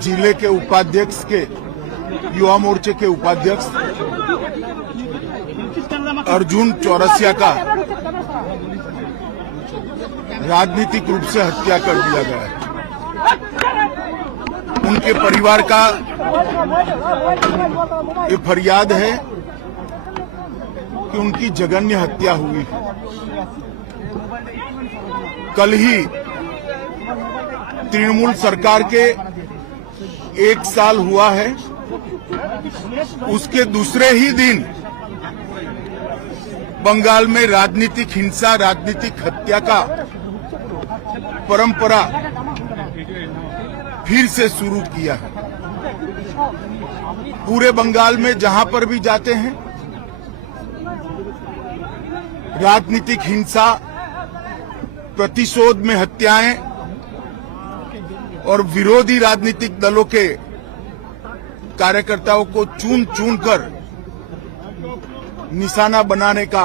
जिले के उपाध्यक्ष के युवा मोर्चे के उपाध्यक्ष अर्जुन चौरसिया का राजनीतिक रूप से हत्या कर दिया गया है। उनके परिवार का ये फरियाद है कि उनकी जघन्य हत्या हुई। कल ही तृणमूल सरकार के 1 साल हुआ है, उसके दूसरे ही दिन बंगाल में राजनीतिक हिंसा, राजनीतिक हत्या का परंपरा फिर से शुरू किया है। पूरे बंगाल में जहां पर भी जाते हैं राजनीतिक हिंसा, प्रतिशोध में हत्याएं और विरोधी राजनीतिक दलों के कार्यकर्ताओं को चुन चुन कर निशाना बनाने का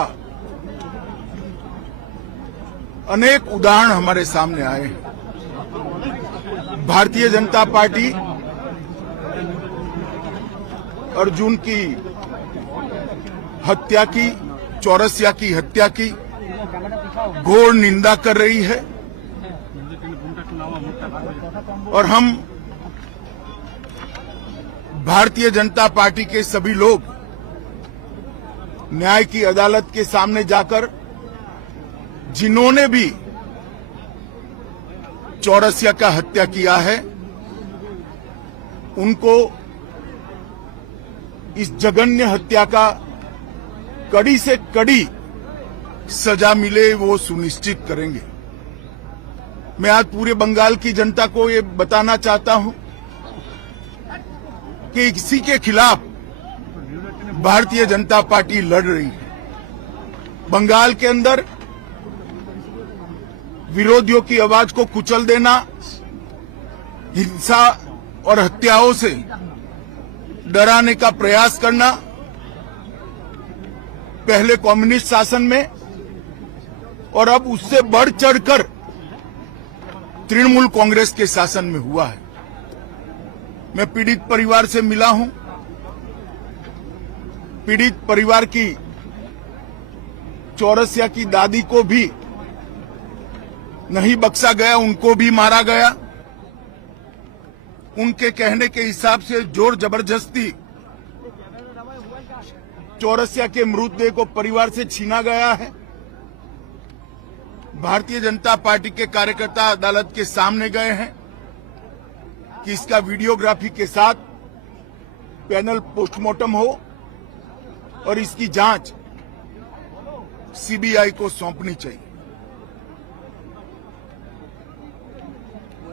अनेक उदाहरण हमारे सामने आए हैं। भारतीय जनता पार्टी अर्जुन की हत्या की, चौरसिया की हत्या की घोर निंदा कर रही है और हम भारतीय जनता पार्टी के सभी लोग न्याय की अदालत के सामने जाकर जिन्होंने भी चौरसिया का हत्या किया है उनको इस जघन्य हत्या का कड़ी से कड़ी सजा मिले, वो सुनिश्चित करेंगे। मैं आज पूरे बंगाल की जनता को ये बताना चाहता हूं कि इसी के खिलाफ भारतीय जनता पार्टी लड़ रही है। बंगाल के अंदर विरोधियों की आवाज को कुचल देना, हिंसा और हत्याओं से डराने का प्रयास करना पहले कम्युनिस्ट शासन में और अब उससे बढ़ चढ़कर तृणमूल कांग्रेस के शासन में हुआ है। मैं पीड़ित परिवार से मिला हूं। पीड़ित परिवार की चौरसिया की दादी को भी नहीं बख्शा गया, उनको भी मारा गया। उनके कहने के हिसाब से जोर जबरदस्ती चौरसिया के मृतदेह को परिवार से छीना गया है। भारतीय जनता पार्टी के कार्यकर्ता अदालत के सामने गए हैं कि इसका वीडियोग्राफी के साथ पैनल पोस्टमार्टम हो और इसकी जांच सीबीआई को सौंपनी चाहिए।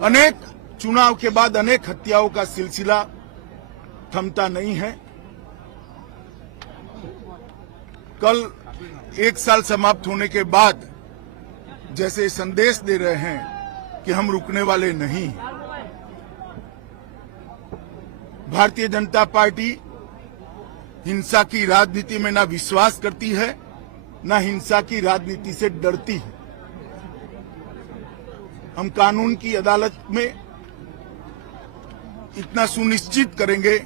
अनेक चुनाव के बाद अनेक हत्याओं का सिलसिला थमता नहीं है। कल 1 साल समाप्त होने के बाद जैसे संदेश दे रहे हैं कि हम रुकने वाले नहीं। भारतीय जनता पार्टी हिंसा की राजनीति में ना विश्वास करती है, ना हिंसा की राजनीति से डरती है। हम कानून की अदालत में इतना सुनिश्चित करेंगे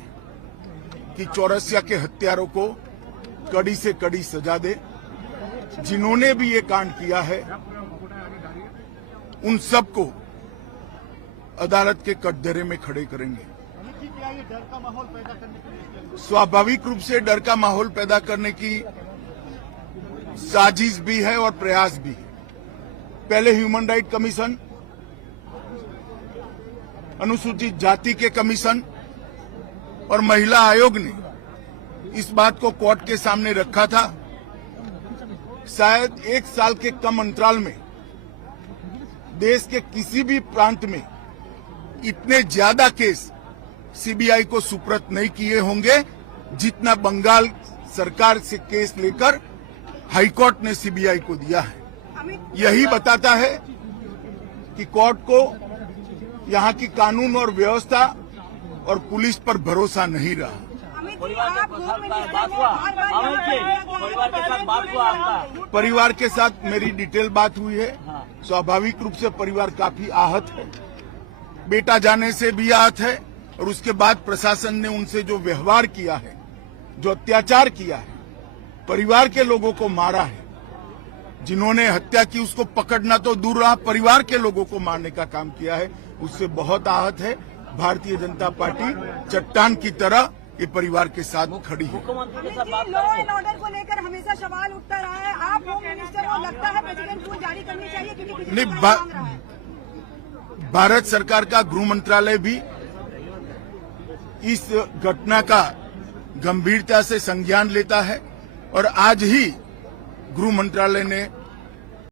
कि चौरसिया के हत्यारों को कड़ी से कड़ी सजा दे। जिन्होंने भी ये कांड किया है उन सबको अदालत के कटघरे में खड़े करेंगे। स्वाभाविक रूप से डर का माहौल पैदा करने की साजिश भी है और प्रयास भी है। पहले ह्यूमन राइट कमीशन, अनुसूचित जाति के कमीशन और महिला आयोग ने इस बात को कोर्ट के सामने रखा था। शायद 1 साल के कम अंतराल में देश के किसी भी प्रांत में इतने ज्यादा केस सीबीआई को सुपुर्द नहीं किए होंगे जितना बंगाल सरकार से केस लेकर हाईकोर्ट ने सीबीआई को दिया है। यही बताता है कि कोर्ट को यहाँ की कानून और व्यवस्था और पुलिस पर भरोसा नहीं रहा। परिवार के साथ मेरी डिटेल बात हुई है। स्वाभाविक रूप से परिवार काफी आहत है। बेटा जाने से भी आहत है और उसके बाद प्रशासन ने उनसे जो व्यवहार किया है, जो अत्याचार किया है, परिवार के लोगों को मारा है, जिन्होंने हत्या की उसको पकड़ना तो दूर रहा, परिवार के लोगों को मारने का काम किया है, उससे बहुत आहत है। भारतीय जनता पार्टी चट्टान की तरह ये परिवार के साथ खड़ी है। मुख्यमंत्री के साथ बात लॉ एंड ऑर्डर को लेकर हमेशा सवाल उठता रहा है। आप होम मिनिस्टर को लगता है प्रेसिडेंट रूल जारी करनी चाहिए क्योंकि नहीं, मांग रहा है। भारत सरकार का गृह मंत्रालय भी इस घटना का गंभीरता से संज्ञान लेता है और आज ही गृह मंत्रालय ने